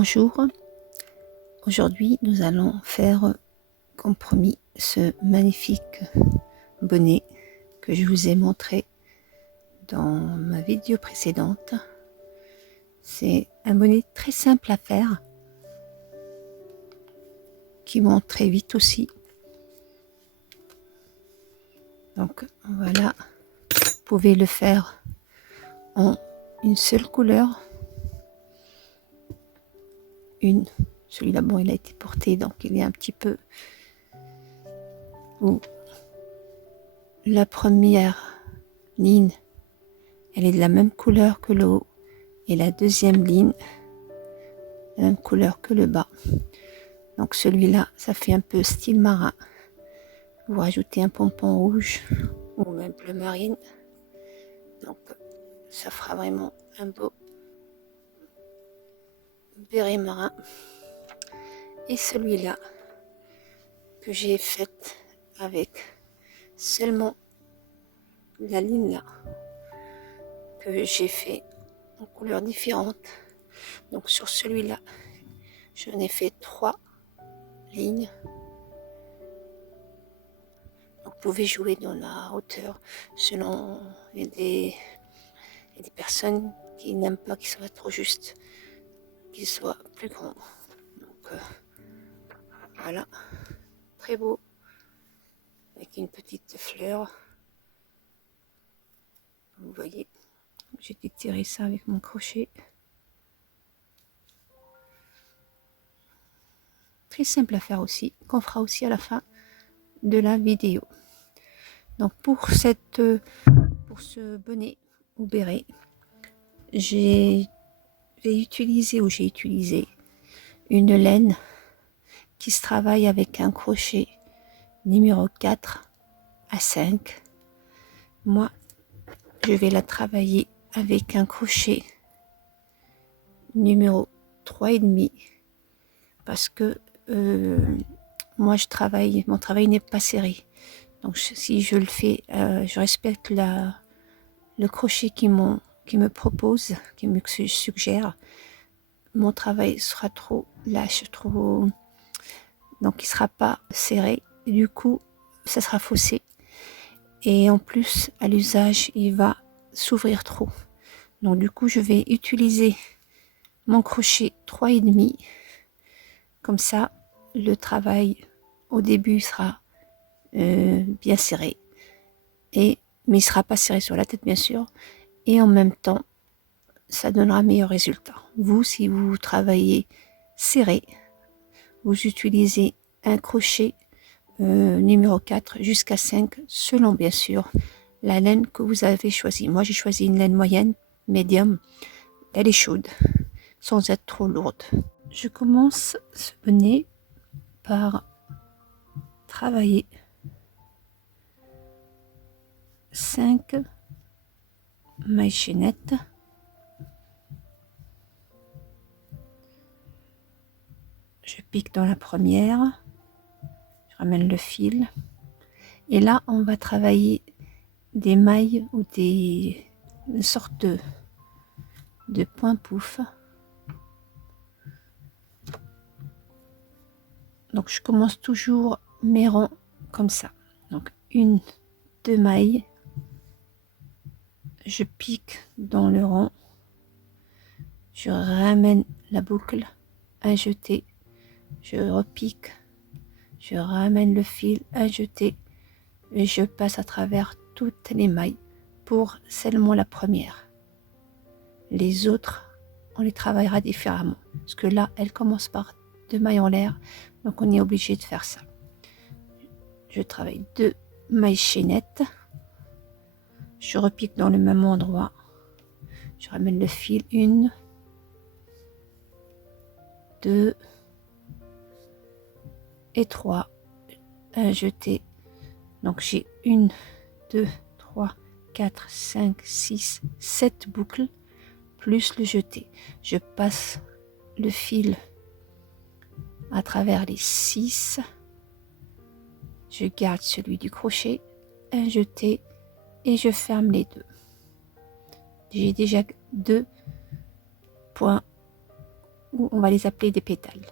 Bonjour, aujourd'hui nous allons faire comme promis ce magnifique bonnet que je vous ai montré dans ma vidéo précédente. C'est un bonnet très simple à faire qui monte très vite aussi. Donc voilà, vous pouvez le faire en une seule couleur. Celui-là, bon, il a été porté, donc il est un petit peu où la première ligne, elle est de la même couleur que le haut, et la deuxième ligne, la même couleur que le bas. Donc celui-là, ça fait un peu style marin. Vous rajoutez un pompon rouge ou même bleu marine. Donc ça fera vraiment un beau béret marin. Et celui-là que j'ai fait avec seulement la ligne là, que j'ai fait en couleurs différentes. Donc sur celui-là, j'en ai fait 3 lignes. Donc vous pouvez jouer dans la hauteur selon des personnes qui n'aiment pas qu'il soit trop juste, qu'il soit plus grand. Donc voilà, très beau, avec une petite fleur. Vous voyez, j'ai tiré ça avec mon crochet. Très simple à faire aussi, qu'on fera aussi à la fin de la vidéo. Donc pour ce bonnet ou béret, j'ai utilisé une laine qui se travaille avec un crochet numéro 4 à 5. Moi, je vais la travailler avec un crochet numéro 3,5 parce que moi mon travail n'est pas serré. Donc si je le fais, je respecte le crochet qui me propose, qui me suggère. Mon travail sera trop lâche, donc il sera pas serré. Et du coup, ça sera faussé. Et en plus, à l'usage, il va s'ouvrir trop. Donc du coup, je vais utiliser mon crochet 3,5. Comme ça, le travail au début sera bien serré. Mais il ne sera pas serré sur la tête, bien sûr. Et en même temps, ça donnera un meilleur résultat. Vous, si vous travaillez serré, vous utilisez un crochet numéro 4 jusqu'à 5, selon bien sûr la laine que vous avez choisie. Moi, j'ai choisi une laine moyenne, médium. Elle est chaude, sans être trop lourde. Je commence ce bonnet par travailler 5 mailles chaînettes. Je pique dans la première, je ramène le fil, et là on va travailler des mailles ou une sorte de point pouf. Donc je commence toujours mes ronds comme ça. Donc 1, 2 mailles, je pique dans le rond, je ramène la boucle, un jeté, je repique, je ramène le fil, un jeté, et je passe à travers toutes les mailles pour seulement la première. Les autres, on les travaillera différemment, parce que là, elle commence par 2 mailles en l'air, donc on est obligé de faire ça. Je travaille 2 mailles chaînettes, je repique dans le même endroit, je ramène le fil, 1, 2 et 3, un jeté. Donc j'ai 1, 2, 3, 4, 5, 6, 7 boucles, plus le jeté. Je passe le fil à travers les 6. Je garde celui du crochet, un jeté, et je ferme les 2. J'ai déjà 2 points ou on va les appeler des pétales.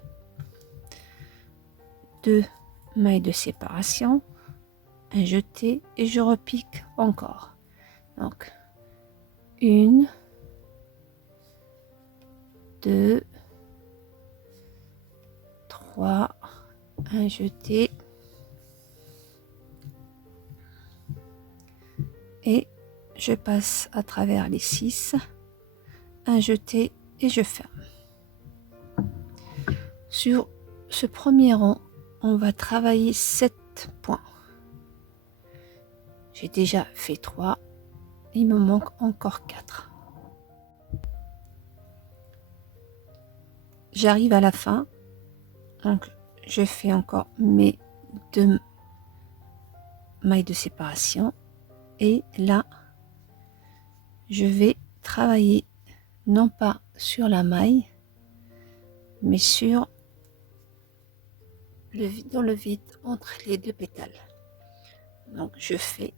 2 mailles de séparation, un jeté et je repique encore. Donc 1, 2, 3, un jeté et je passe à travers les 6, un jeté et je ferme. Sur ce premier rang, on va travailler 7 points. J'ai déjà fait 3, il me manque encore 4. J'arrive à la fin, donc je fais encore mes 2 mailles de séparation et là je vais travailler non pas sur la maille mais sur dans le vide entre les 2 pétales. Donc je fais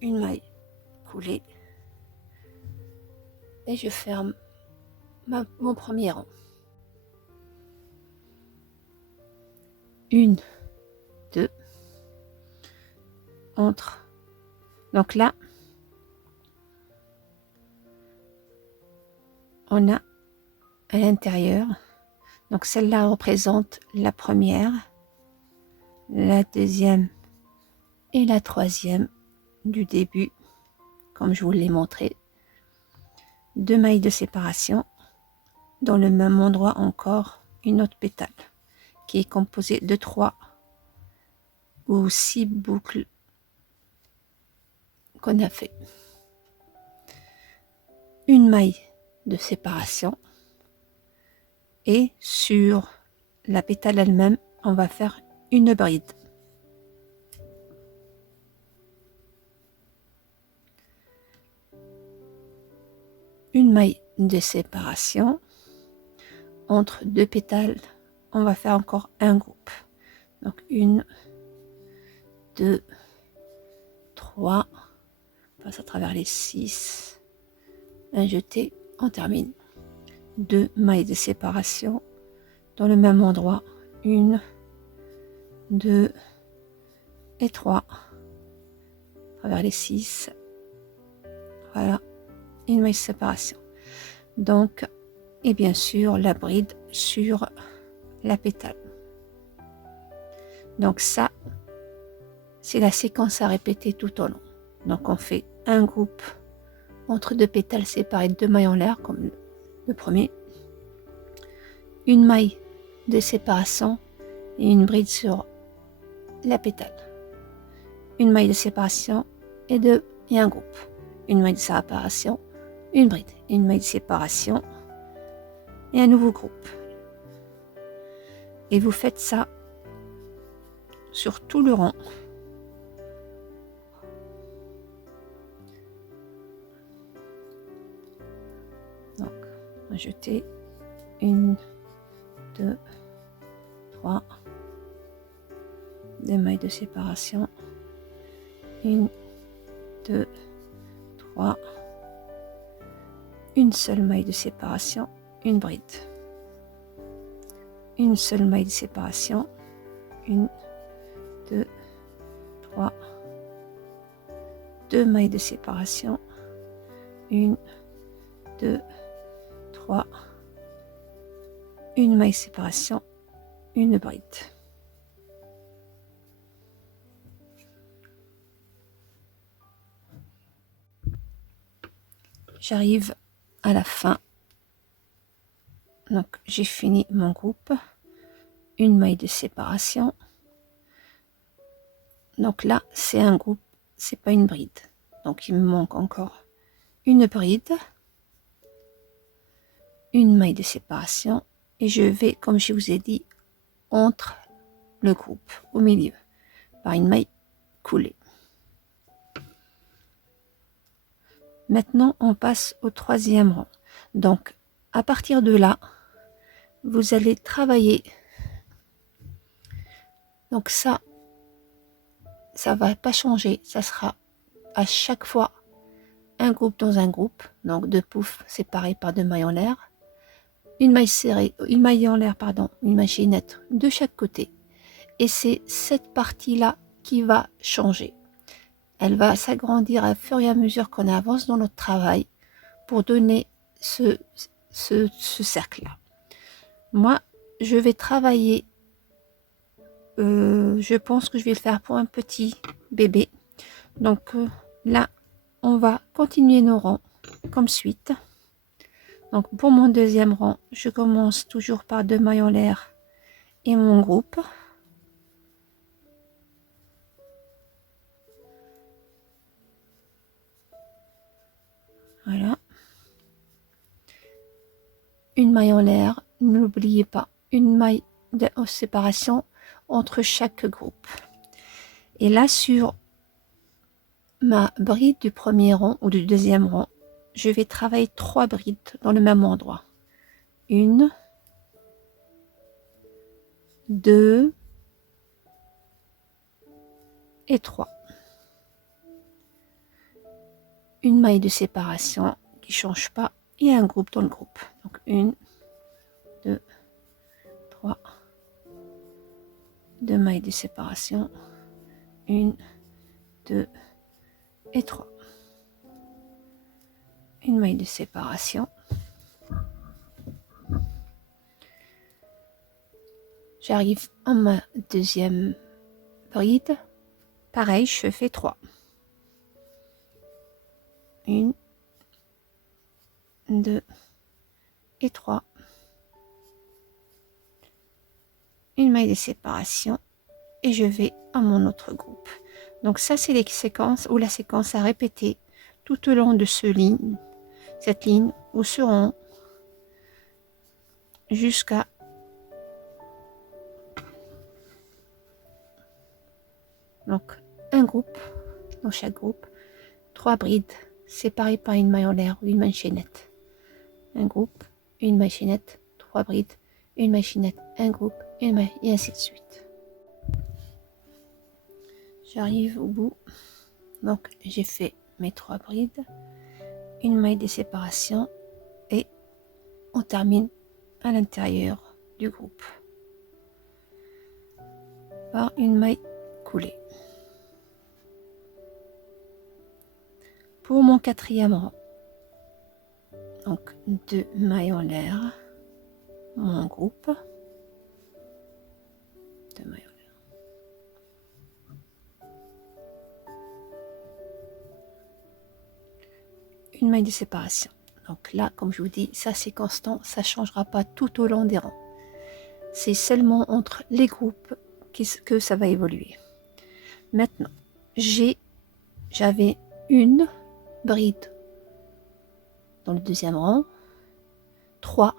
une maille coulée et je ferme mon premier rang. 1, 2, entre. Donc là, on a à l'intérieur, donc celle-là représente la première, la deuxième et la troisième du début, comme je vous l'ai montré. 2 mailles de séparation, dans le même endroit encore une autre pétale, qui est composée de 3 ou 6 boucles qu'on a fait. Une maille de séparation et sur la pétale elle-même, on va faire une bride. Une maille de séparation. Entre 2 pétales, on va faire encore un groupe. Donc 1, 2, 3, on passe à travers les 6, un jeté, on termine. 2 mailles de séparation dans le même endroit, 1, 2 et 3, à travers les 6, voilà, une maille de séparation. Donc, et bien sûr la bride sur la pétale. Donc ça, c'est la séquence à répéter tout au long. Donc on fait un groupe entre 2 pétales séparés, 2 mailles en l'air comme le premier, une maille de séparation et une bride sur la pétale, une maille de séparation et un groupe, une maille de séparation, une bride, une maille de séparation et un nouveau groupe. Et vous faites ça sur tout le rang. Donc, on va jeter 1, 2, 3, 2 mailles de séparation, 1, 2, 3, une seule maille de séparation, une bride, une seule maille de séparation, 1, 2, 3, 2 mailles de séparation, 1, 2, 3, une maille de séparation, une bride. J'arrive à la fin. Donc j'ai fini mon groupe, une maille de séparation. Donc là c'est un groupe, c'est pas une bride. Donc il me manque encore une bride, une maille de séparation et je vais, comme je vous ai dit, entre le groupe au milieu par une maille coulée. Maintenant on passe au 3e rang. Donc à partir de là, vous allez travailler. Donc ça va pas changer, ça sera à chaque fois un groupe dans un groupe, donc 2 poufs séparés par 2 mailles en l'air, une maille serrée, une maille en l'air, pardon, une maille chaînette de chaque côté. Et c'est cette partie-là qui va changer. Elle va s'agrandir à fur et à mesure qu'on avance dans notre travail pour donner ce cercle-là. Moi, je vais travailler, je pense que je vais le faire pour un petit bébé. Donc là, on va continuer nos rangs comme suite. Donc pour mon deuxième rang, je commence toujours par 2 mailles en l'air et mon groupe. Voilà. Une maille en l'air, n'oubliez pas, une maille de séparation entre chaque groupe. Et là, sur ma bride du premier rang ou du deuxième rang, je vais travailler 3 brides dans le même endroit. 1, 2 et 3. Une maille de séparation qui ne change pas et un groupe dans le groupe. Donc 1, 2, 3. 2 mailles de séparation. 1, 2 et 3. Une maille de séparation. J'arrive à ma deuxième bride. Pareil, je fais 3. 1, 2 et 3. Une maille de séparation et je vais à mon autre groupe. Donc ça, c'est les séquences ou la séquence à répéter tout au long de cette ligne ou ce rond jusqu'à donc un groupe dans chaque groupe, 3 brides séparées par une maille en l'air ou une maille chaînette. Un groupe, une maille chaînette, 3 brides, une maille chaînette, un groupe, une maille et ainsi de suite. J'arrive au bout. Donc j'ai fait mes 3 brides, une maille de séparation et on termine à l'intérieur du groupe par une maille coulée. Pour mon quatrième rang, donc 2 mailles en l'air, mon groupe, 2 mailles en l'air, une maille de séparation. Donc là, comme je vous dis, ça c'est constant, ça ne changera pas tout au long des rangs. C'est seulement entre les groupes que ça va évoluer. Maintenant, j'avais une bride dans le deuxième rang, 3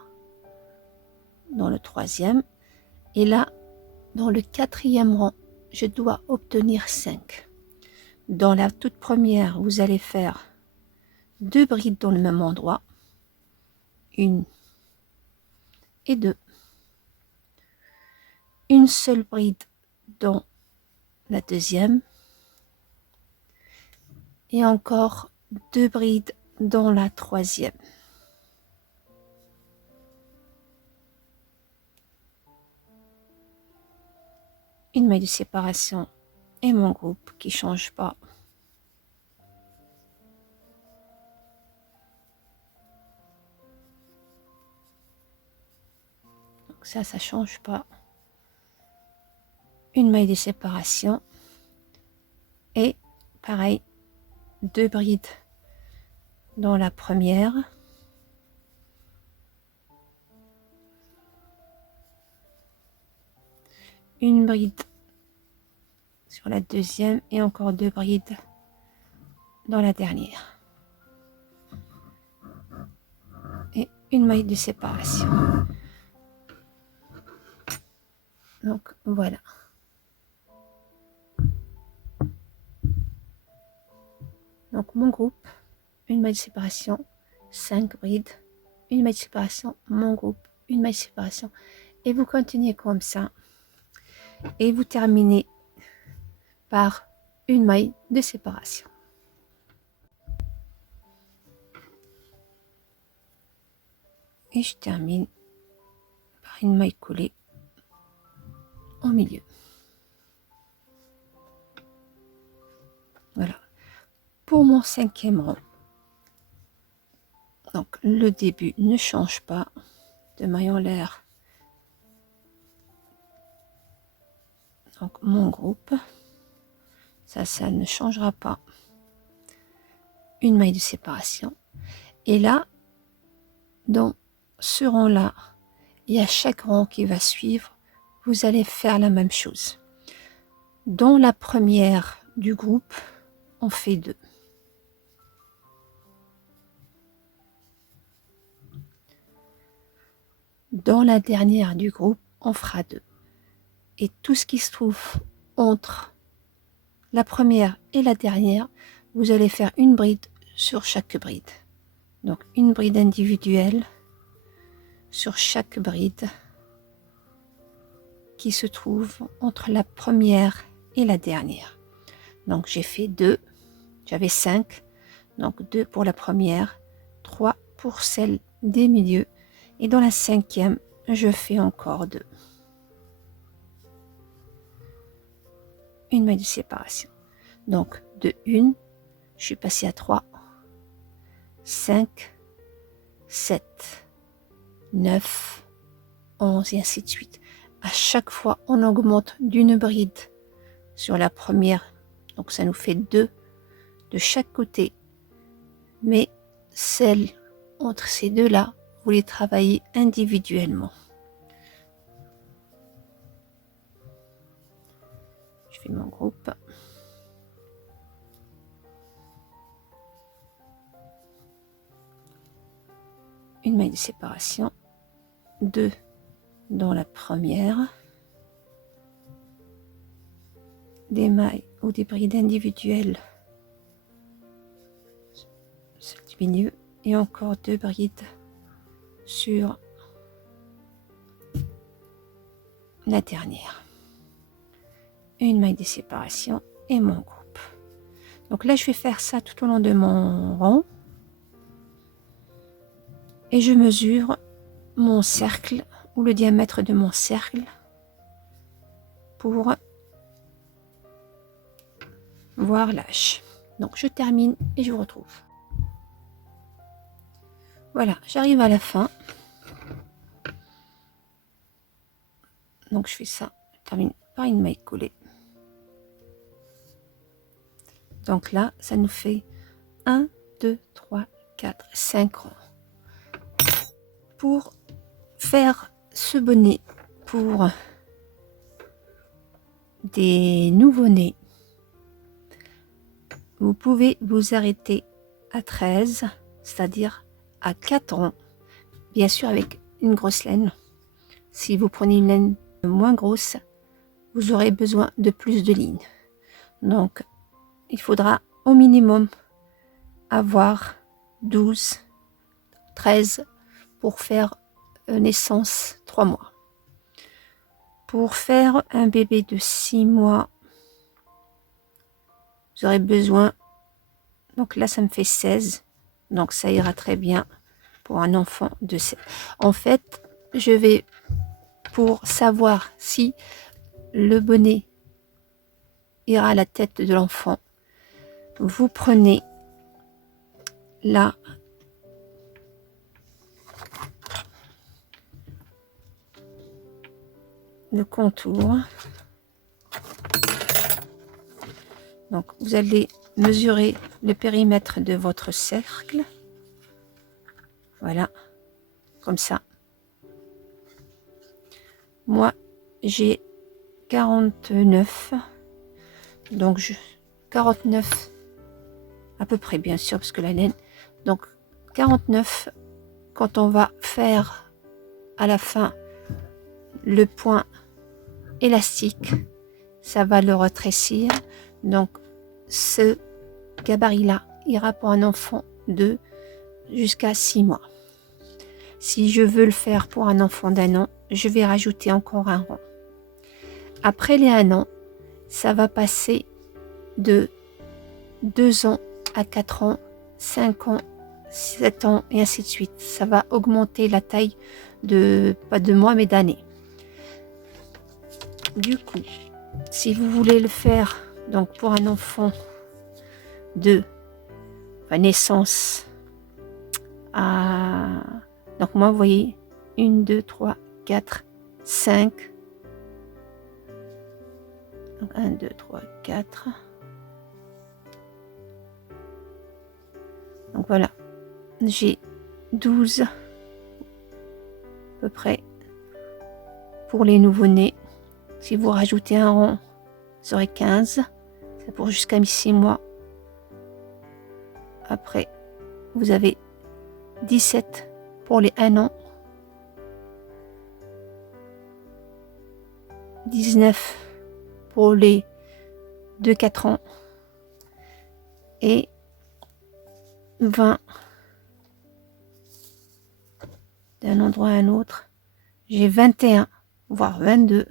dans le troisième, et là, dans le quatrième rang, je dois obtenir 5. Dans la toute première, vous allez faire 2 brides dans le même endroit, 1 et 2. Une seule bride dans la deuxième, et encore 2 brides dans la troisième. Une maille de séparation et mon groupe qui ne change pas. Donc ça ne change pas. Une maille de séparation et pareil, 2 brides dans la première. Une bride sur la deuxième et encore 2 brides dans la dernière. Et une maille de séparation. Donc voilà. Donc mon groupe, une maille de séparation, 5 brides, une maille de séparation, mon groupe, une maille de séparation. Et vous continuez comme ça. Et vous terminez par une maille de séparation. Et je termine une maille collée au milieu. Voilà. Pour mon 5e rang, donc le début ne change pas, de maille en l'air. Donc mon groupe, ça ne changera pas. Une maille de séparation. Et là, dans ce rang-là, et à chaque rang qui va suivre, vous allez faire la même chose. Dans la première du groupe, on fait 2. Dans la dernière du groupe, on fera 2. Et tout ce qui se trouve entre la première et la dernière, vous allez faire une bride sur chaque bride. Donc une bride individuelle sur chaque bride qui se trouve entre la première et la dernière. Donc j'ai fait 2, j'avais 5, donc 2 pour la première, 3 pour celle des milieux, et dans la 5e, je fais encore 2. Une maille de séparation. Donc de 1, je suis passée à 3, 5, 7, 9, 11 et ainsi de suite. À chaque fois, on augmente d'une bride sur la première. Donc ça nous fait 2 de chaque côté. Mais celles entre ces deux-là, vous les travaillez individuellement. Je fais mon groupe. Une maille de séparation. 2 dans la première. Des mailles ou des brides individuelles. Celle du milieu. Et encore 2 brides sur la dernière. Une maille de séparation et mon groupe. Donc là, je vais faire ça tout au long de mon rang. Et je mesure mon cercle ou le diamètre de mon cercle pour voir l'âge. Donc je termine et je vous retrouve. Voilà, j'arrive à la fin. Donc je fais ça, je termine par une maille collée. Donc là, ça nous fait 1, 2, 3, 4, 5 rangs. Pour faire ce bonnet pour des nouveau-nés, vous pouvez vous arrêter à 13, c'est-à-dire à 4 rangs, bien sûr avec une grosse laine. Si vous prenez une laine moins grosse, vous aurez besoin de plus de lignes. Donc, il faudra au minimum avoir 12, 13 pour faire naissance 3 mois. Pour faire un bébé de 6 mois, vous aurez besoin, donc là ça me fait 16, donc ça ira très bien pour un enfant de 7. En fait, je vais, pour savoir si le bonnet ira à la tête de l'enfant, vous prenez là le contour. Donc vous allez mesurer le périmètre de votre cercle. Voilà, comme ça. Moi, j'ai 49. Donc 49 à peu près, bien sûr, parce que la laine. Donc 49, quand on va faire à la fin le point élastique, ça va le rétrécir. Donc ce gabarit-là ira pour un enfant de jusqu'à 6 mois. Si je veux le faire pour un enfant d'1 an, je vais rajouter encore un rang. Après les 1 an, ça va passer de 2 ans à 4 ans, 5 ans, 7 ans et ainsi de suite. Ça va augmenter la taille pas de mois mais d'années. Du coup, si vous voulez le faire donc pour un enfant de naissance à... Donc moi, vous voyez, 1, 2, 3, 4, 5. Donc 1, 2, 3, 4. Donc voilà, j'ai 12 à peu près pour les nouveau-nés. Si vous rajoutez un rond, vous aurez 15. C'est pour jusqu'à 6 mois. Après, vous avez 17 pour les 1 an. 19 pour les 2-4 ans. Et 20 d'un endroit à un autre. J'ai 21, voire 22.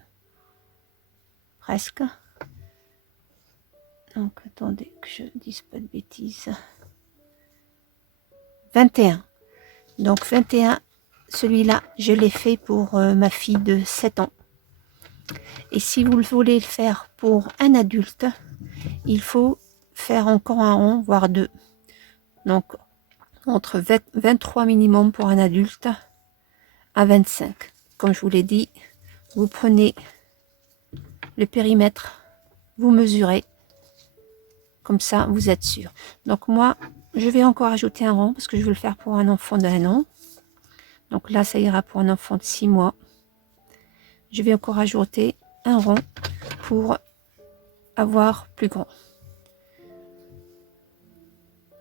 Presque. Donc, attendez que je dise pas de bêtises. 21. Donc, 21, celui-là, je l'ai fait pour ma fille de 7 ans. Et si vous voulez le faire pour un adulte, il faut faire encore un rond, voire 2. Donc, entre 23 minimum pour un adulte à 25. Comme je vous l'ai dit, vous prenez le périmètre, vous mesurez, comme ça vous êtes sûr. Donc moi, je vais encore ajouter un rond parce que je veux le faire pour un enfant d'1 an. Donc là, ça ira pour un enfant de 6 mois. Je vais encore ajouter un rond pour avoir plus grand.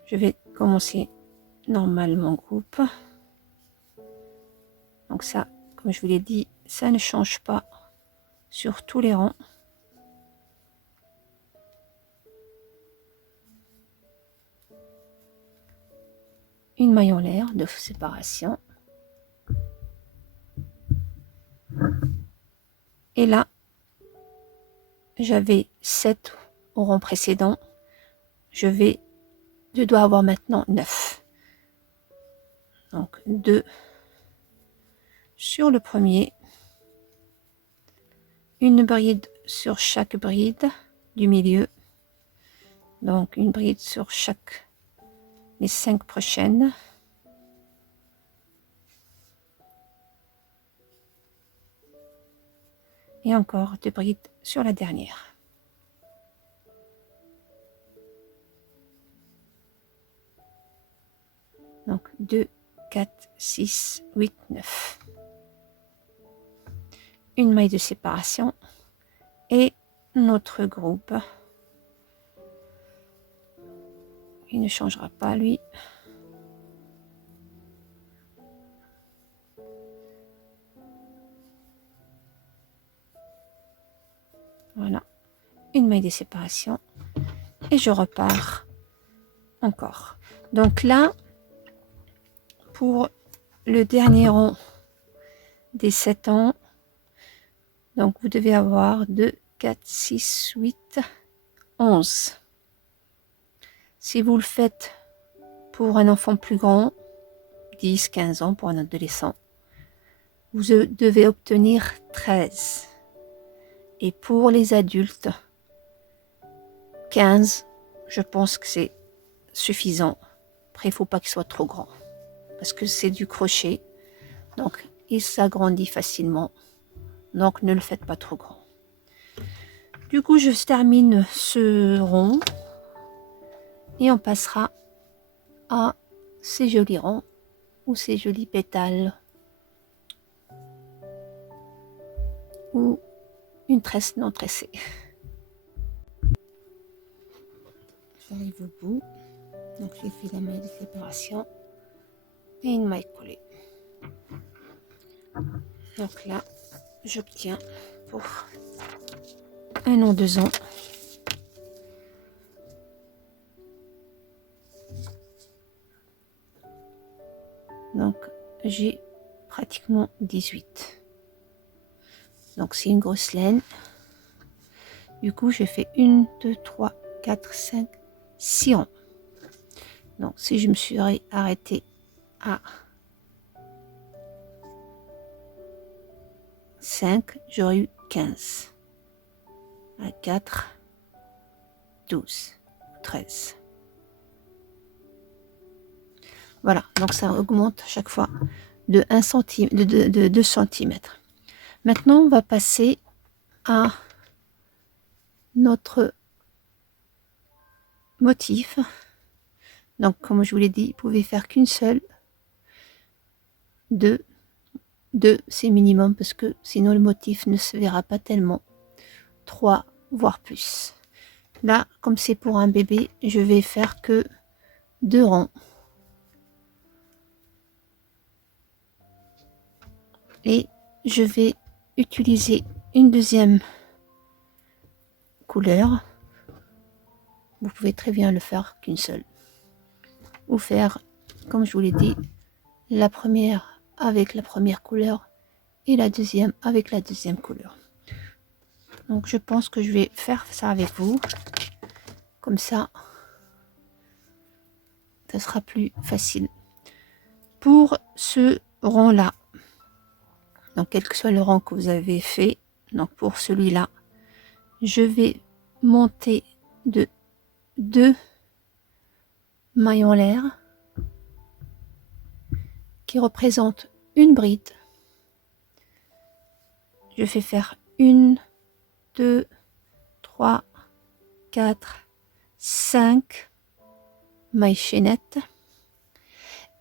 Je vais commencer normalement groupe. Donc ça, comme je vous l'ai dit, ça ne change pas sur tous les rangs. Une maille en l'air de séparation. Et là, j'avais 7 au rang précédent. Je dois avoir maintenant 9. Donc 2 sur le premier. Une bride sur chaque bride du milieu. Donc une bride sur chaque les 5 prochaines. Et encore 2 brides sur la dernière. Donc 2, 4, 6, 8, 9. Une maille de séparation et notre groupe. Il ne changera pas lui. Voilà, une maille de séparation et je repars encore. Donc là, pour le dernier rang des 7 ans, donc vous devez avoir 2, 4, 6, 8, 11. Si vous le faites pour un enfant plus grand, 10, 15 ans pour un adolescent, vous devez obtenir 13. Et pour les adultes, 15, je pense que c'est suffisant. Après, il ne faut pas qu'il soit trop grand. Parce que c'est du crochet. Donc, il s'agrandit facilement. Donc, ne le faites pas trop grand. Du coup, je termine ce rond. Et on passera à ces jolis ronds ou ces jolis pétales. Ou une tresse non tressée. J'arrive au bout. Donc j'ai fait la maille de séparation et une maille collée. Donc là, j'obtiens pour 1 an, 2 ans. Donc j'ai pratiquement 18. Donc c'est une grosse laine. Du coup, j'ai fait 1, 2, 3, 4, 5, 6 rangs. Donc si je me suis arrêtée à 5, j'aurais eu 15. À 4, 12, 13. Voilà, donc ça augmente à chaque fois de 1 centime, de 2 cm. Maintenant, on va passer à notre motif. Donc, comme je vous l'ai dit, vous pouvez faire qu'une seule. 2, c'est minimum parce que sinon le motif ne se verra pas tellement. 3, voire plus. Là, comme c'est pour un bébé, je vais faire que 2 rangs. Et je vais utiliser une deuxième couleur. Vous pouvez très bien le faire qu'une seule. Ou faire, comme je vous l'ai dit, la première avec la première couleur et la deuxième avec la deuxième couleur. Donc je pense que je vais faire ça avec vous. Comme ça, ça sera plus facile. Pour ce rang-là, donc quel que soit le rang que vous avez fait, donc pour celui-là, je vais monter de 2 mailles en l'air qui représentent une bride. Je fais faire 1, 2, 3, 4, 5 mailles chaînettes.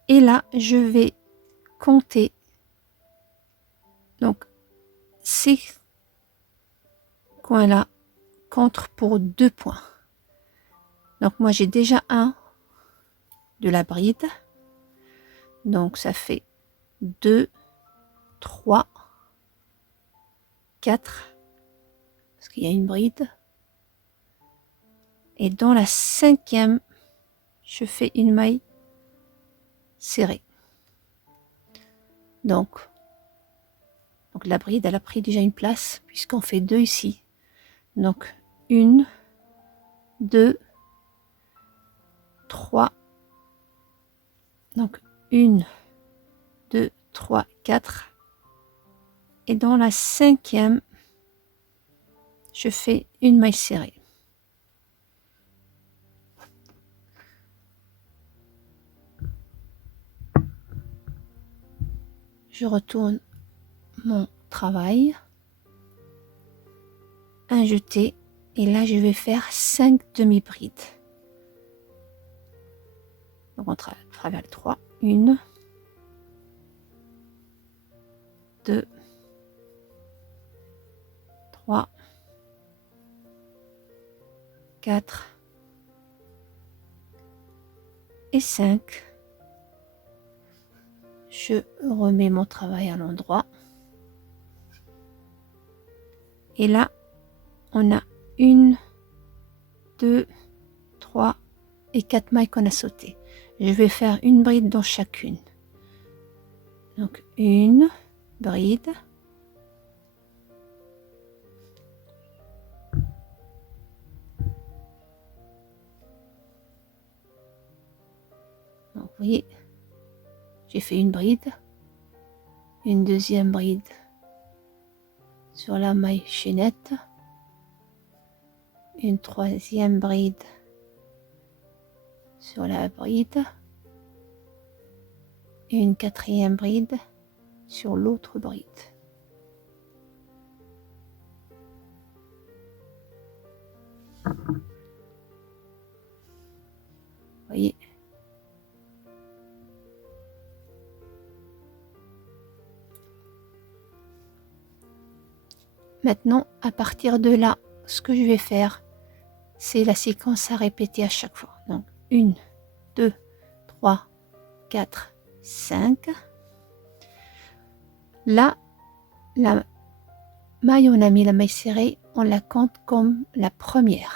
Et là, je vais compter donc ces coins-là comptent pour 2 points. Donc moi j'ai déjà un de la bride. Donc ça fait 2, 3, 4, parce qu'il y a une bride. Et dans la 5e, je fais une maille serrée. Donc la bride, elle a pris déjà une place, puisqu'on fait 2 ici. Donc 1, 2, 3. Donc 1, 2, 3, 4. Et dans la 5e, je fais une maille serrée. Je retourne mon travail, un jeté, et là je vais faire 5 demi-brides. Donc on travers le 3, 1, 2, 3, 4 et 5. Je remets mon travail à l'endroit. Et là, on a 1, 2, 3 et 4 mailles qu'on a sautées. Je vais faire une bride dans chacune. Donc une bride. Donc, vous voyez, j'ai fait une bride, une deuxième bride sur la maille chaînette, une troisième bride sur la bride et une quatrième bride sur l'autre bride. Vous voyez, maintenant à partir de là, ce que je vais faire, c'est la séquence à répéter à chaque fois. Donc 1, 2, 3, 4, 5. Là, la maille, on a mis la maille serrée, on la compte comme la première.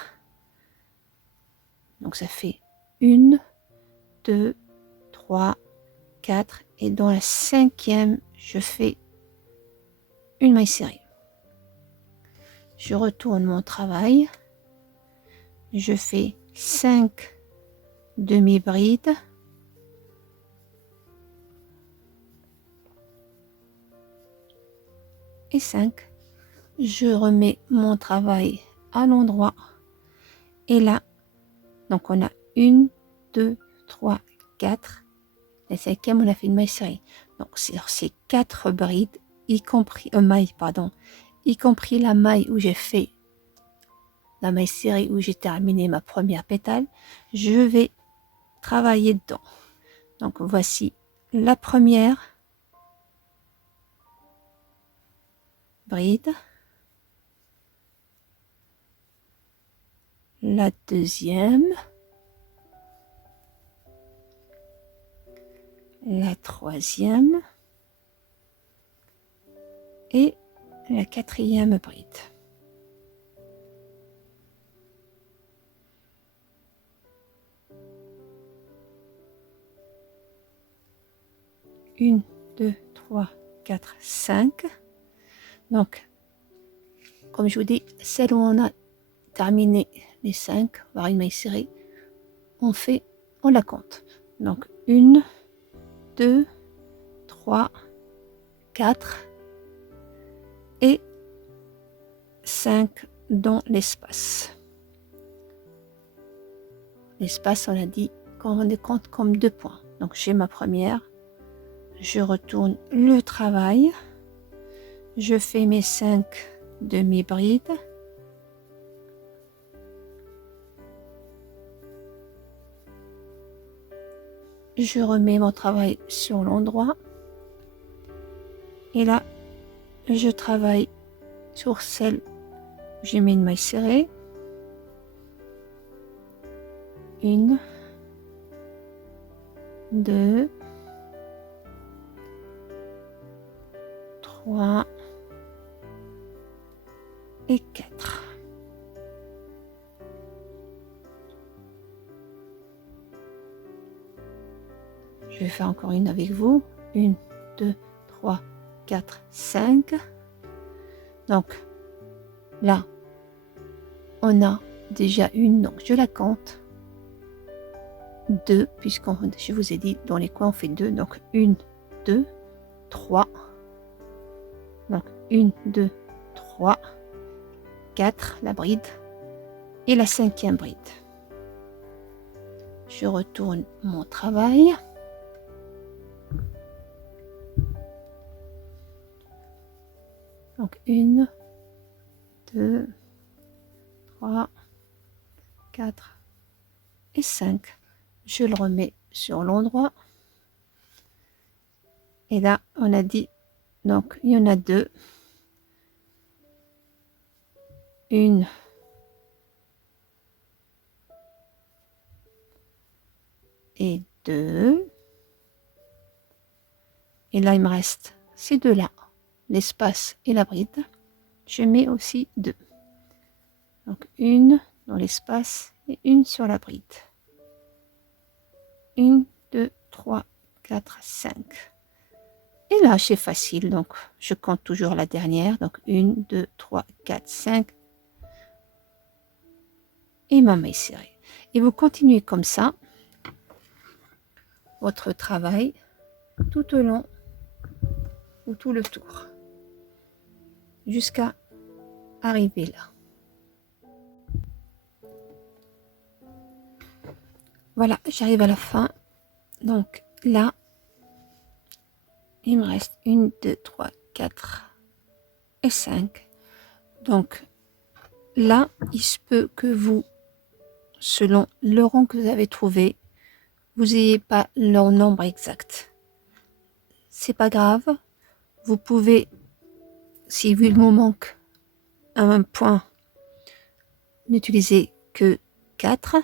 Donc ça fait 1, 2, 3, 4 et dans la 5e, je fais une maille serrée. Je retourne mon travail. Je fais 5 demi-brides. et 5. Je remets mon travail à l'endroit. Et là, donc on a 1, 2, 3, 4. La cinquième, on a fait une maille serrée. Donc sur ces 4 brides, y compris mailles, pardon, y compris la maille où j'ai fait la maille serrée, où j'ai terminé ma première pétale, je vais travailler dedans. Donc voici la première bride, la deuxième, la troisième et la quatrième bride. Une, 2, 3, 4, 5. Donc, comme je vous dis, celle où on a terminé les 5, voire une maille serrée, on la compte. Donc, 1, 2, 3, 4 et 5 dans l'espace. L'espace, on a dit qu'on les compte comme 2 points. Donc, j'ai ma première. Je retourne le travail. Je fais mes 5 demi-brides. Je remets mon travail sur l'endroit. Et là, je travaille sur celle où j'ai mis une maille serrée. 1, 2, 3 et 4. Je vais faire encore une avec vous. 1, 2, 3, 4, 5. Donc là, on a déjà une, donc je la compte. 2, puisqu'on, je vous ai dit, dans les coins on fait 2. Donc 1, 2, 3. Donc 1, 2, 3, 4, la bride. Et la 5e bride. Je retourne mon travail. Donc 1, 2, 3, 4 et 5. Je le remets sur l'endroit. Et là, on a dit, donc il y en a 2. 1 et 2. Et là, il me reste ces 2-là, l'espace et la bride. Je mets aussi 2. Donc 1 dans l'espace et 1 sur la bride. 1, 2, 3, 4, 5. Et là, c'est facile, donc je compte toujours la dernière. Donc 1, 2, 3, 4, 5. Et ma maille serrée. Et vous continuez comme ça, votre travail, tout au long ou tout le tour, jusqu'à arriver là. Voilà, j'arrive à la fin. Donc là, il me reste 1, 2, 3, 4 et 5. Donc là, il se peut que vous, selon le rang que vous avez trouvé, vous n'ayez pas leur nombre exact. C'est pas grave. Vous pouvez, si il vous manque un point, n'utilisez que 4.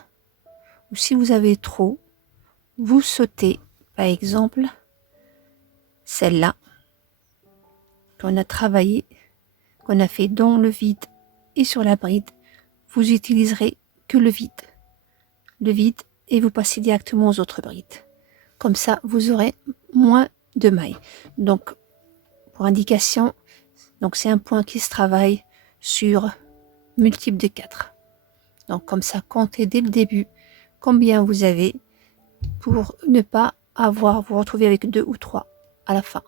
Ou si vous avez trop, vous sautez, par exemple, celle-là, qu'on a travaillé, qu'on a fait dans le vide et sur la bride, vous utiliserez que le vide. Le vide et vous passez directement aux autres brides. Comme ça, vous aurez moins de mailles. Donc, pour indication, donc c'est un point qui se travaille sur multiple de 4. Donc, comme ça, comptez dès le début combien vous avez pour ne pas vous retrouver avec 2 ou 3 à la fin.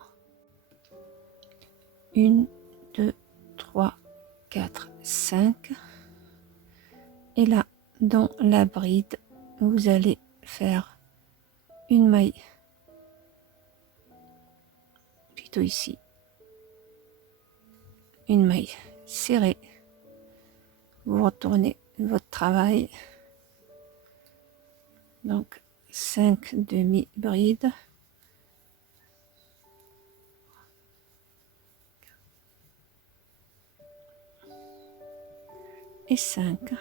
1, 4, 5. Et là, dans la bride, vous allez faire une maille, plutôt ici, une maille serrée. Vous retournez votre travail. Donc 5 demi-brides. Et 5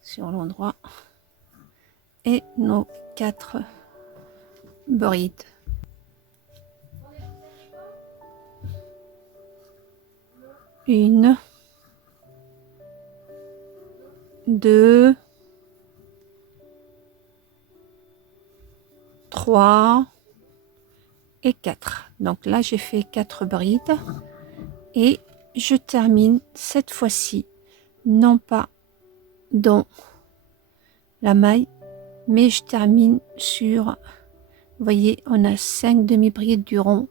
sur l'endroit. Et nos 4 brides. Une, deux, 3 et 4. Donc là, j'ai fait 4 brides et je termine cette fois-ci, non pas dans la maille, mais je termine sur, vous voyez, on a 5 demi-brides du rond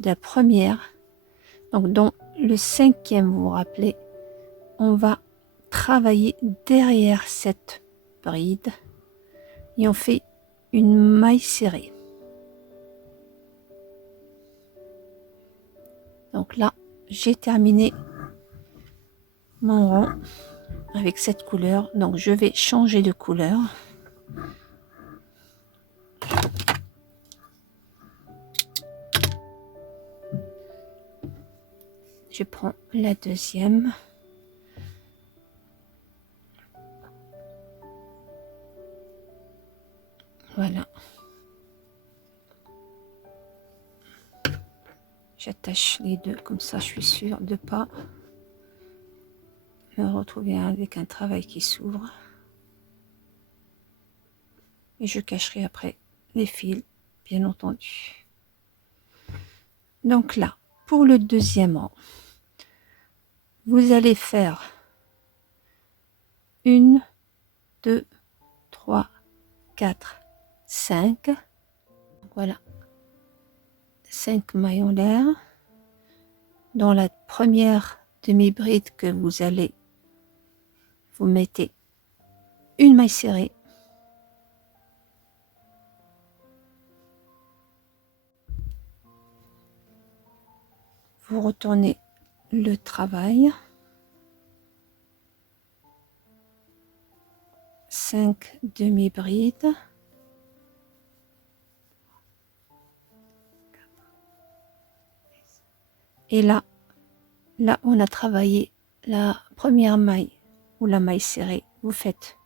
de la première. Donc dans le 5e, vous vous rappelez, on va travailler derrière cette bride et on fait une maille serrée. Donc là, j'ai terminé mon rond avec cette couleur. Donc je vais changer de couleur. Je prends la deuxième. Voilà. J'attache les deux, comme ça je suis sûre de ne pas me retrouver avec un travail qui s'ouvre. Et je cacherai après les fils, bien entendu. Donc là, pour le deuxième rang, vous allez faire 1, 2, 3, 4, 5. Voilà. 5 mailles en l'air. Dans la première demi-bride que vous allez, vous mettez une maille serrée. Vous retournez le travail. 5 demi-brides. Et là, on a travaillé la première maille ou la maille serrée. Vous faites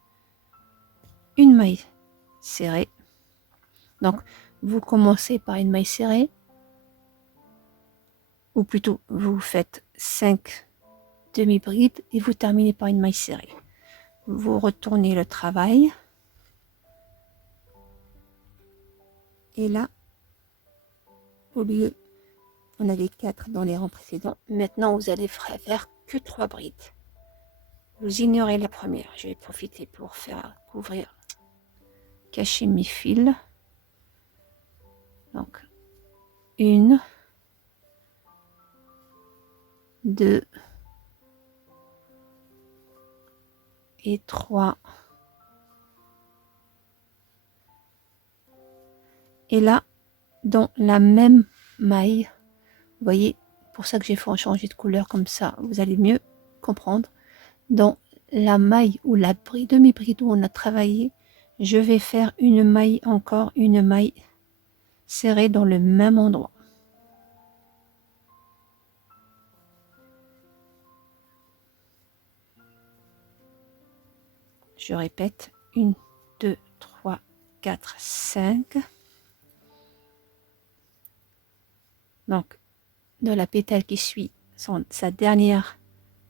une maille serrée. Donc, vous commencez par une maille serrée. Ou plutôt, vous faites 5 demi-brides et vous terminez par une maille serrée. Vous retournez le travail. Et là, au lieu, on avait 4 dans les rangs précédents. Maintenant, vous allez faire que 3 brides. Vous ignorez la première. Je vais profiter pour faire couvrir, cacher mes fils. Donc, 1, 2 et 3. Et là, dans la même maille, vous voyez, pour ça que j'ai fait changer de couleur comme ça, vous allez mieux comprendre. Dans la maille ou la demi-bride où on a travaillé, je vais faire une maille, encore une maille serrée dans le même endroit. Je répète, 1, 2, 3, 4, 5. Donc, dans la pétale qui suit sa dernière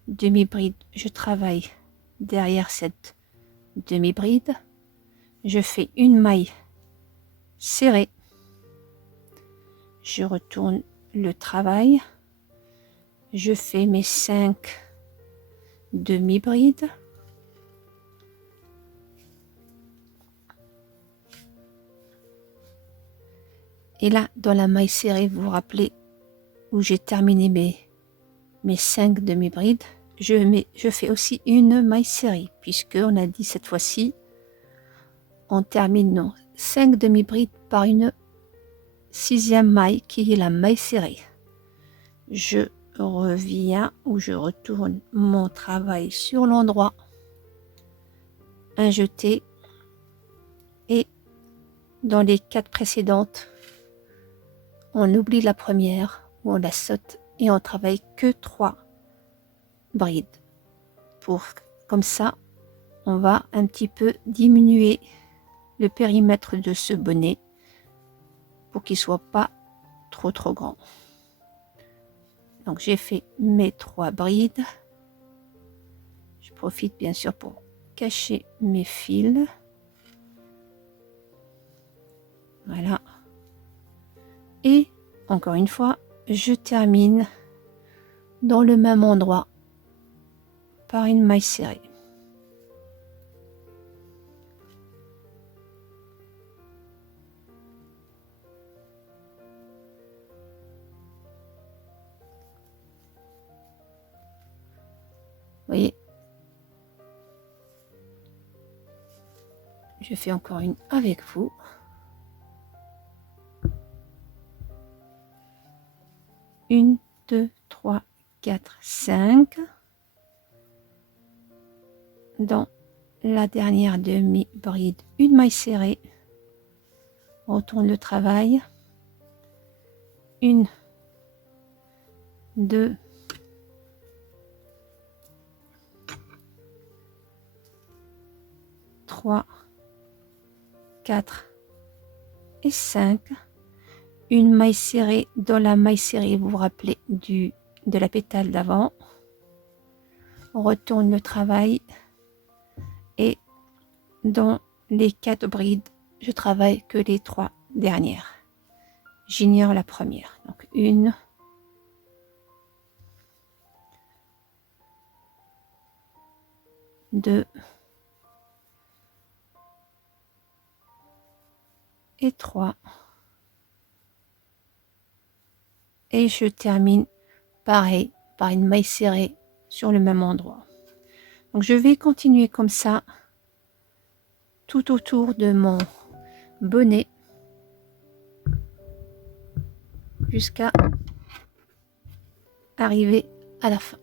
demi-bride, je travaille derrière cette demi-bride. Je fais une maille serrée. Je retourne le travail. Je fais mes 5 demi-brides. Et là, dans la maille serrée, vous vous rappelez où j'ai terminé mes 5 demi-brides, je fais aussi une maille serrée, puisque on a dit cette fois-ci, on termine nos 5 demi-brides par une 6e maille qui est la maille serrée. Je reviens ou je retourne mon travail sur l'endroit, un jeté, et dans les 4 précédentes, on oublie la première ou on la saute et on travaille que 3 brides. Comme ça, on va un petit peu diminuer le périmètre de ce bonnet pour qu'il soit pas trop grand. Donc j'ai fait mes 3 brides. Je profite bien sûr pour cacher mes fils. Voilà. Et encore une fois, je termine dans le même endroit par une maille serrée. Vous voyez, je fais encore une avec vous. Une, 2, 3, 4, 5. Dans la dernière demi-bride, une maille serrée. On retourne le travail. 1, 2, 3, 4 et 5. Une maille serrée. Dans la maille serrée, vous vous rappelez de la pétale d'avant. On retourne le travail et dans les 4 brides, je travaille que les 3 dernières. J'ignore la première. Donc 1, 2 et 3. Et je termine pareil par une maille serrée sur le même endroit. Donc je vais continuer comme ça tout autour de mon bonnet jusqu'à arriver à la fin.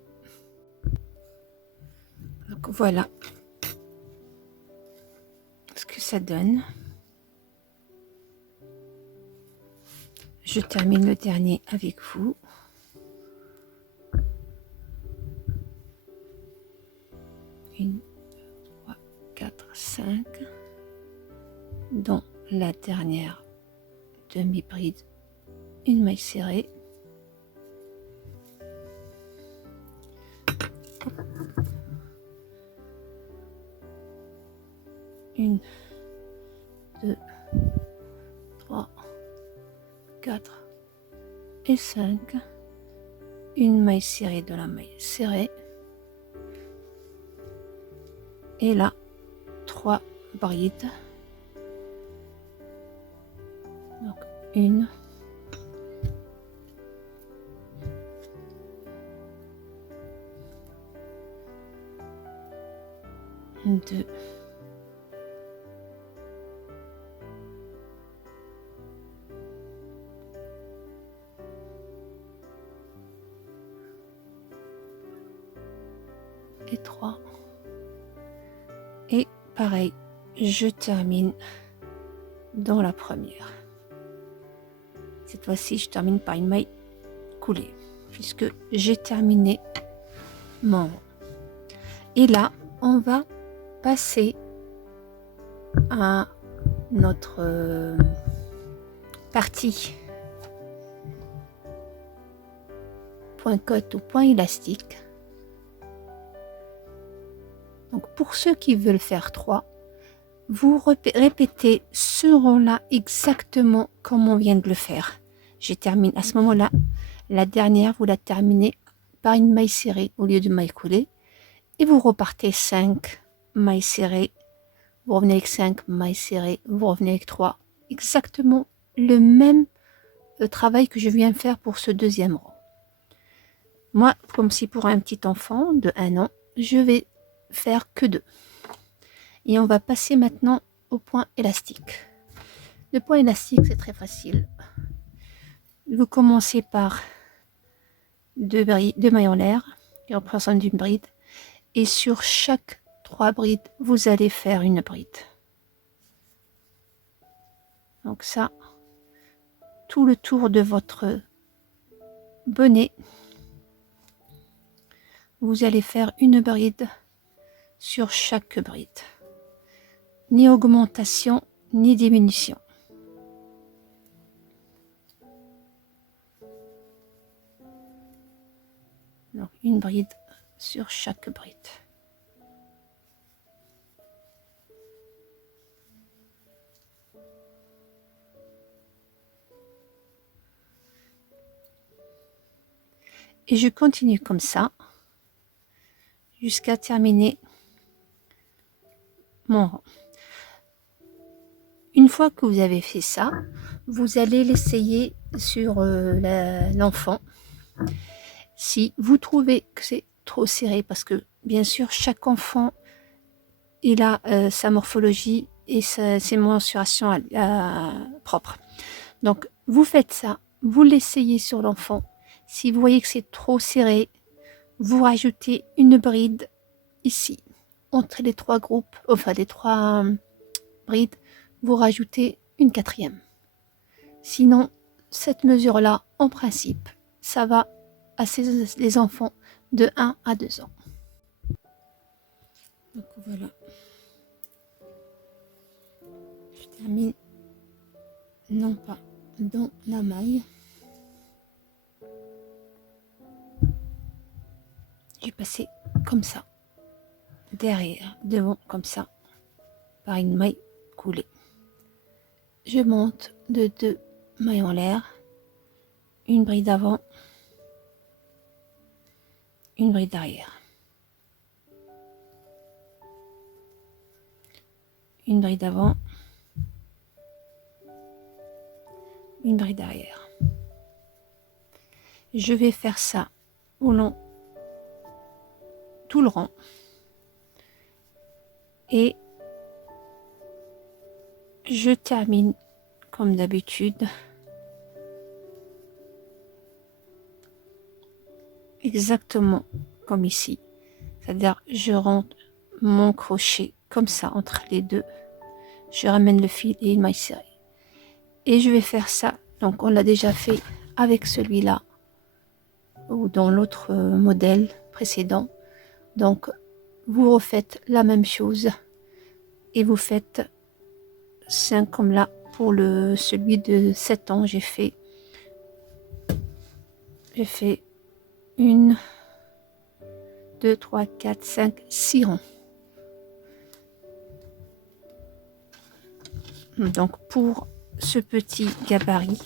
Donc voilà ce que ça donne. Je termine le dernier avec vous. Une, 3, 4, 5. Dans la dernière demi-bride, une maille serrée. Une, 2, 3, 4 et 5. Une maille serrée de la maille serrée. Et là, 3 brides. Donc, 1, 2, 3. Et pareil, je termine dans la première. Cette fois-ci, je termine par une maille coulée, puisque j'ai terminé mon rond. Et là, on va passer à notre partie point cotte ou point élastique. Donc pour ceux qui veulent faire 3, vous répétez ce rond-là exactement comme on vient de le faire. Je termine à ce moment-là, la dernière, vous la terminez par une maille serrée au lieu de maille coulée. Et vous repartez 5 mailles serrées, vous revenez avec 5 mailles serrées, vous revenez avec 3. Exactement le même travail que je viens de faire pour ce deuxième rang. Moi, comme si pour un petit enfant de 1 an, je vais faire que 2. Et on va passer maintenant au point élastique. Le point élastique, c'est très facile. Vous commencez par 2 mailles en l'air, qui représentent une bride. Et sur chaque 3 brides, vous allez faire une bride. Donc ça, tout le tour de votre bonnet, vous allez faire une bride sur chaque bride. Ni augmentation, ni diminution. Donc une bride sur chaque bride. Et je continue comme ça jusqu'à terminer mon rang. Une fois que vous avez fait ça, vous allez l'essayer sur l'enfant. Si vous trouvez que c'est trop serré, parce que bien sûr chaque enfant il a sa morphologie et ses mensurations propres. Donc vous faites ça, vous l'essayez sur l'enfant. Si vous voyez que c'est trop serré, vous rajoutez une bride ici entre les 3 groupes, enfin les 3 brides, vous rajoutez une 4e. Sinon, cette mesure-là, en principe, ça va à les enfants de 1 à 2 ans. Donc voilà. Je termine non pas dans la maille. J'ai passé comme ça, derrière, devant, comme ça, par une maille coulée. Je monte de 2 mailles en l'air, une bride avant, une bride arrière, une bride avant, une bride arrière. Je vais faire ça au long tout le rang et je termine comme d'habitude exactement comme ici, c'est-à-dire je rentre mon crochet comme ça entre les deux, je ramène le fil et une maille serrée et je vais faire ça. Donc on l'a déjà fait avec celui-là ou dans l'autre modèle précédent. Donc vous refaites la même chose et vous faites 5 comme là. Pour celui de 7 ans, j'ai fait 1, 2, 3, 4, 5, 6 rangs. Donc pour ce petit gabarit,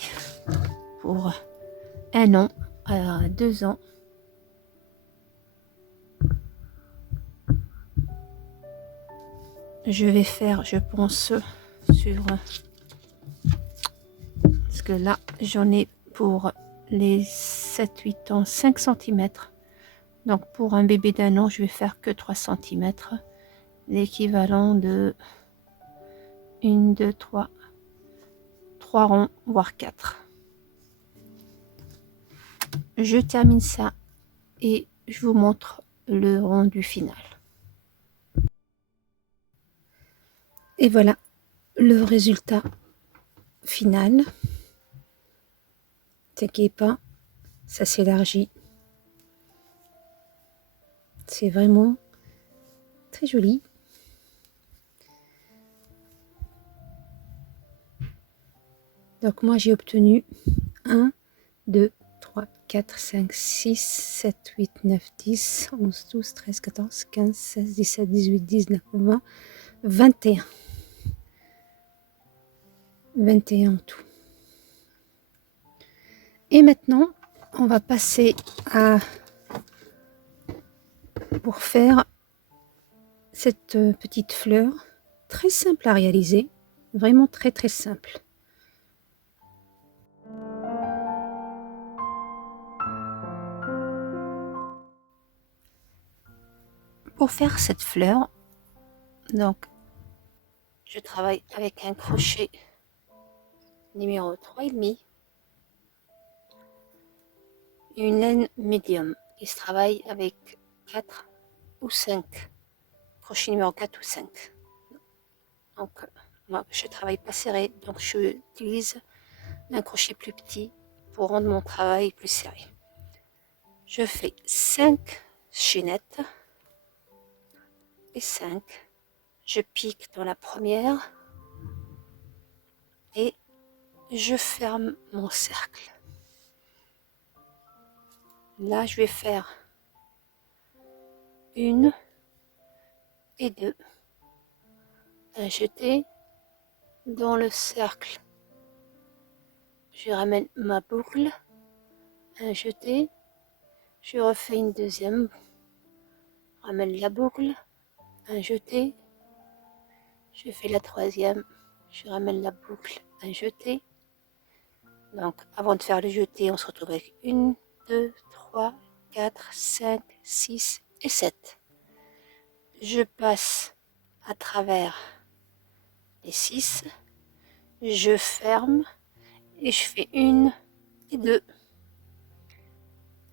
pour 1 an à 2 ans, je vais faire, je pense, sur... Parce que là, j'en ai pour les 7-8 ans, 5 cm. Donc pour un bébé d'1 an, je vais faire que 3 cm. L'équivalent de 1, 2, 3 rangs, voire 4. Je termine ça et je vous montre le rendu final. Et voilà le résultat final. T'inquiète pas, ça s'élargit. C'est vraiment très joli. Donc moi j'ai obtenu 1, 2, 3, 4, 5, 6, 7, 8, 9, 10, 11, 12, 13, 14, 15, 16, 17, 18, 19, 20, 21. 21 en tout. Et maintenant, on va passer pour faire cette petite fleur, très simple à réaliser, vraiment très très simple. Pour faire cette fleur, donc je travaille avec un crochet numéro 3,5, une laine médium qui se travaille avec 4 ou 5, crochet numéro 4 ou 5. Donc moi je travaille pas serré, donc je utilise un crochet plus petit pour rendre mon travail plus serré. Je fais 5 chaînettes et 5. Je pique dans la première et je ferme mon cercle. Là, je vais faire 1 et 2. Un jeté dans le cercle. Je ramène ma boucle, un jeté, je refais une deuxième, ramène la boucle, un jeté, je fais la troisième, je ramène la boucle, un jeté. Donc avant de faire le jeté, on se retrouve avec 1, 2, 3, 4, 5, 6 et 7. Je passe à travers les 6, je ferme et je fais 1 et 2.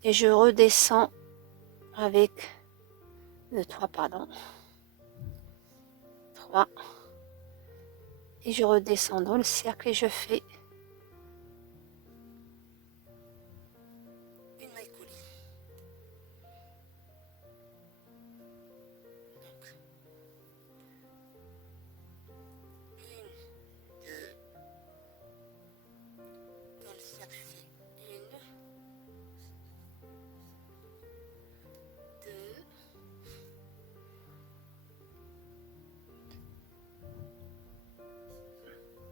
Et je redescends avec 3, pardon. 3. Et je redescends dans le cercle et je fais une maille coulée. Donc, 1, 2, dans le cercle, je fais 1, 2,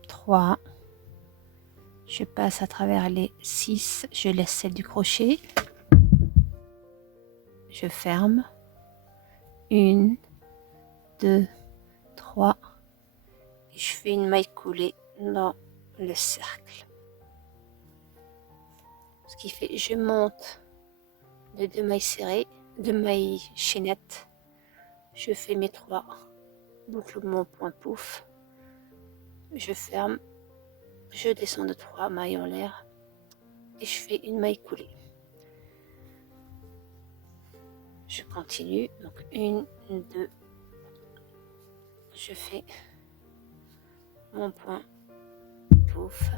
3. Je passe à travers les 6, je laisse celle du crochet, je ferme, 1, 2, 3, et je fais une maille coulée dans le cercle. Ce qui fait, je monte de 2 mailles serrées, 2 mailles chaînettes, je fais mes 3 boucles de mon point pouf, je ferme, je descends de 3 mailles en l'air et je fais une maille coulée. Je continue, donc 1, 2, je fais mon point pouf,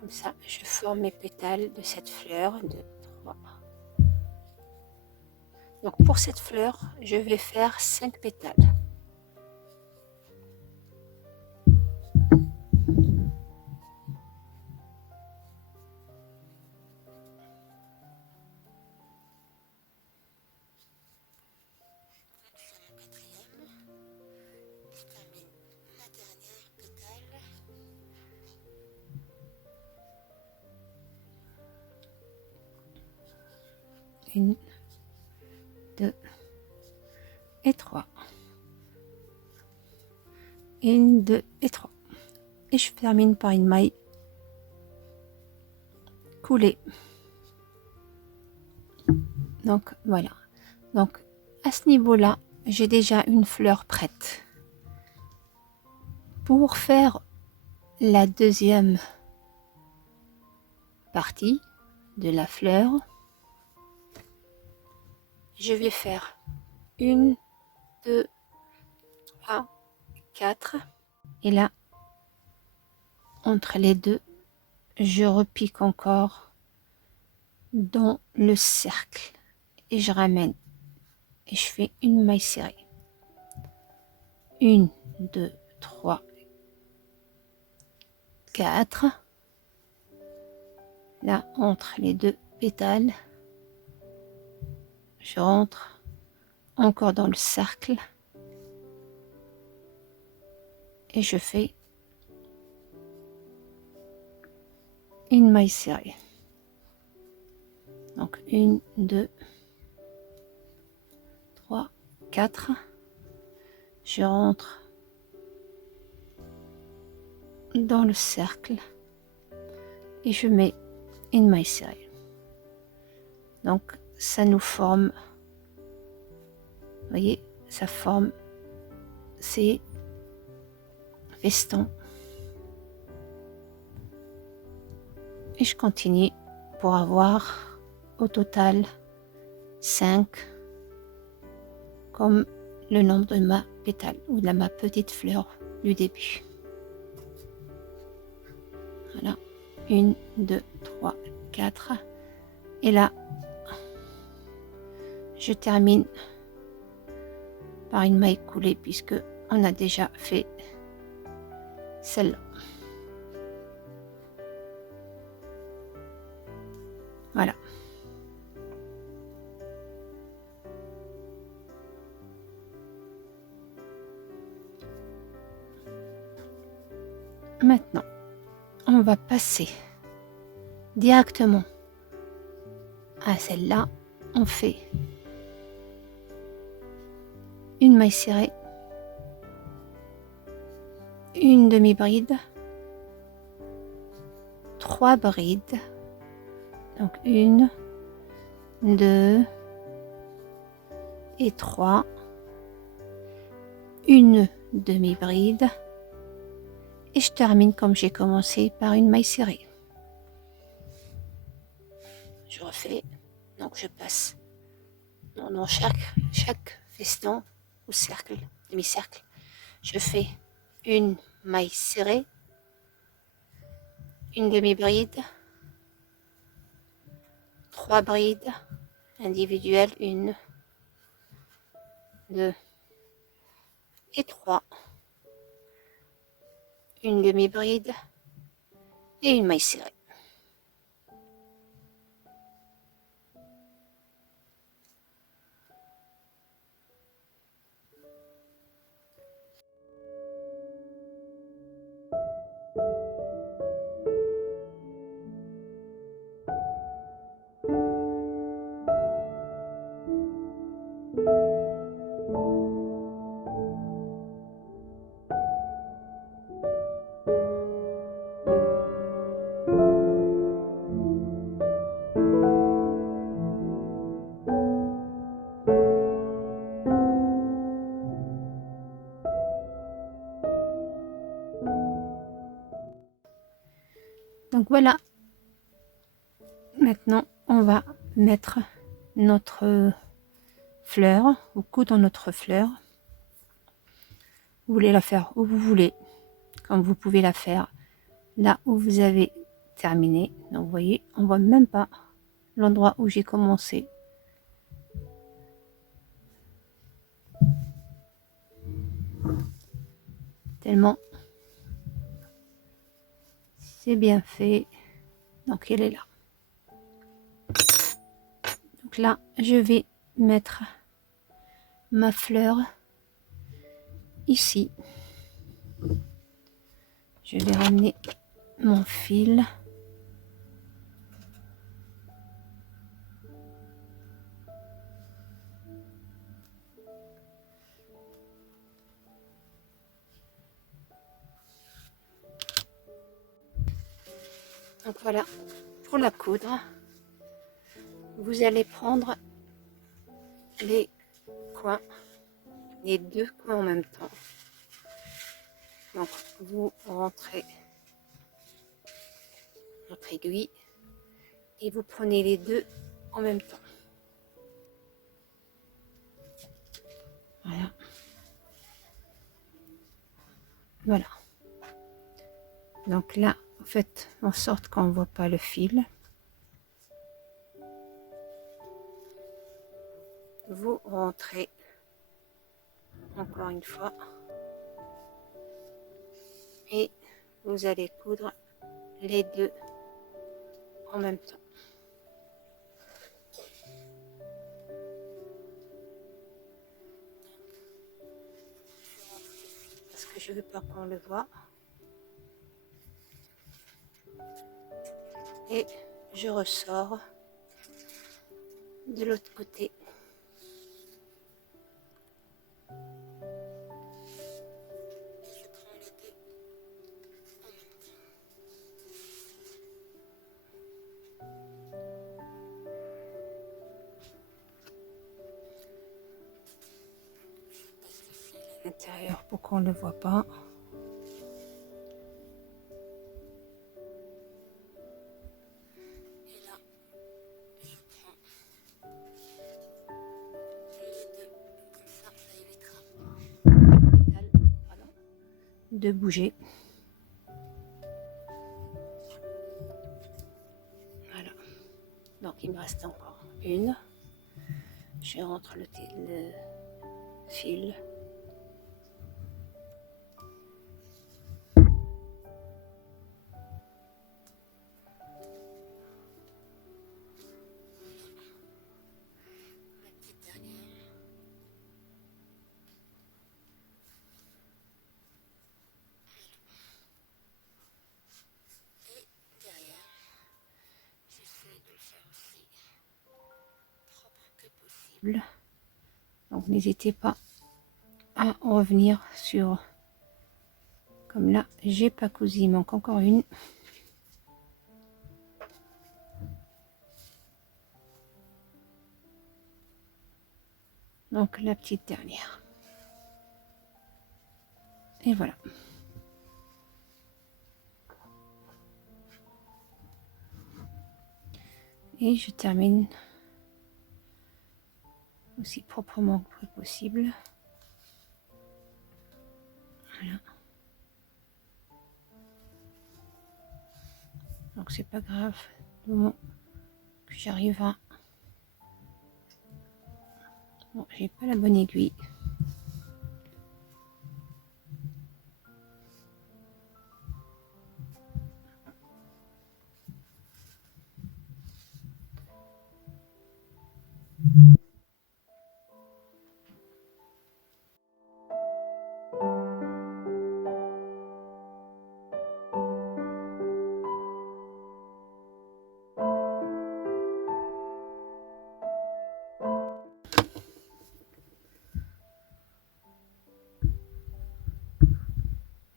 comme ça je forme mes pétales de cette fleur, 2, 3. Donc pour cette fleur, je vais faire 5 pétales. Une, 2 et 3. 1, 2 et 3. Et je termine par une maille coulée. Donc voilà. Donc à ce niveau-là, j'ai déjà une fleur prête. Pour faire la deuxième partie de la fleur, je vais faire 1, 2, 3, 4. Et là, entre les deux, je repique encore dans le cercle et je ramène et je fais une maille serrée. 1, 2, 3, 4. Là, entre les deux pétales, je rentre encore dans le cercle et je fais une maille serrée. Donc 1, 2, 3, 4. Je rentre dans le cercle et je mets une maille serrée. Donc ça nous forme, vous voyez, ça forme ces festons. Et je continue pour avoir au total 5 comme le nombre de ma pétale ou de ma petite fleur du début. Voilà, 1, 2, 3, 4. Et là, je termine par une maille coulée puisque on a déjà fait celle-là. Voilà. Maintenant, on va passer directement à celle-là. On fait une maille serrée, une demi-bride, 3 brides. Donc 1, 2 et 3. Une demi-bride. Et je termine comme j'ai commencé par une maille serrée. Je refais, donc je passe dans chaque feston ou cercle, demi-cercle, je fais une maille serrée, une demi-bride, 3 brides individuelles, 1, 2 et 3, une demi-bride et une maille serrée. Donc voilà, maintenant on va mettre notre fleur, ou coudre notre fleur. Vous voulez la faire où vous voulez, comme vous pouvez la faire là où vous avez terminé. Donc vous voyez, on voit même pas l'endroit où j'ai commencé. Tellement c'est bien fait. Donc elle est là. Donc là, je vais mettre ma fleur ici. Je vais ramener mon fil. Donc voilà, pour la coudre, vous allez prendre les coins, les 2 coins en même temps. Donc vous rentrez votre aiguille et vous prenez les 2 en même temps. Voilà. Voilà. Donc là, faites en sorte qu'on ne voit pas le fil. Vous rentrez encore une fois et vous allez coudre les 2 en même temps. Parce que je veux pas qu'on le voit. Et je ressors de l'autre côté. l'intérieur pour qu'on ne le voit pas. Et là, je prends les deux, comme ça évitera de bouger. Voilà. Donc il me reste encore une. Je rentre le fil. La petite dernière. Et derrière, j'essaie de le faire aussi propre que possible. Donc n'hésitez pas à revenir sur, comme là j'ai pas cousu, il manque encore une. Donc la petite dernière. Et voilà. Et je termine aussi proprement que possible. Voilà. Donc c'est pas grave du moment que j'arrive à... Bon, j'ai pas la bonne aiguille.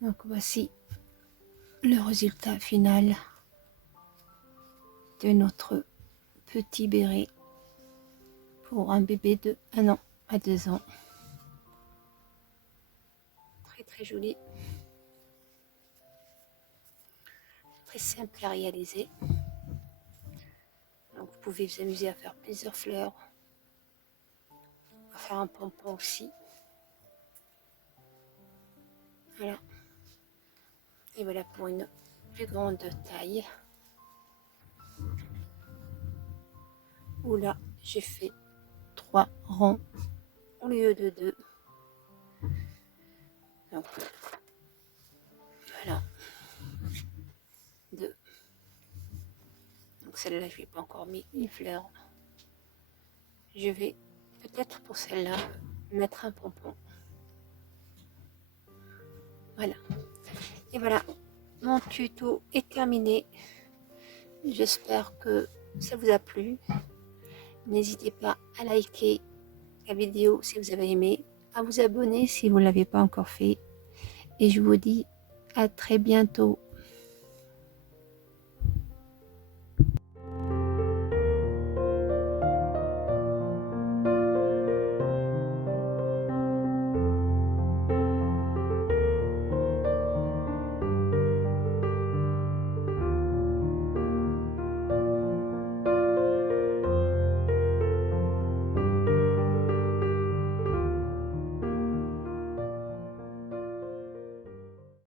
Donc voici le résultat final de notre petit béret pour un bébé de 1 an à 2 ans. Très très joli. Très simple à réaliser. Donc vous pouvez vous amuser à faire plusieurs fleurs, à faire un pompon aussi. Voilà. Et voilà pour une plus grande taille. Où là j'ai fait 3 rangs au lieu de 2. Donc voilà. 2. Donc celle-là je n'ai pas encore mis les fleurs. Je vais peut-être pour celle-là mettre un pompon. Voilà. Et voilà, mon tuto est terminé. J'espère que ça vous a plu. N'hésitez pas à liker la vidéo si vous avez aimé, à vous abonner si vous ne l'avez pas encore fait. Et je vous dis à très bientôt.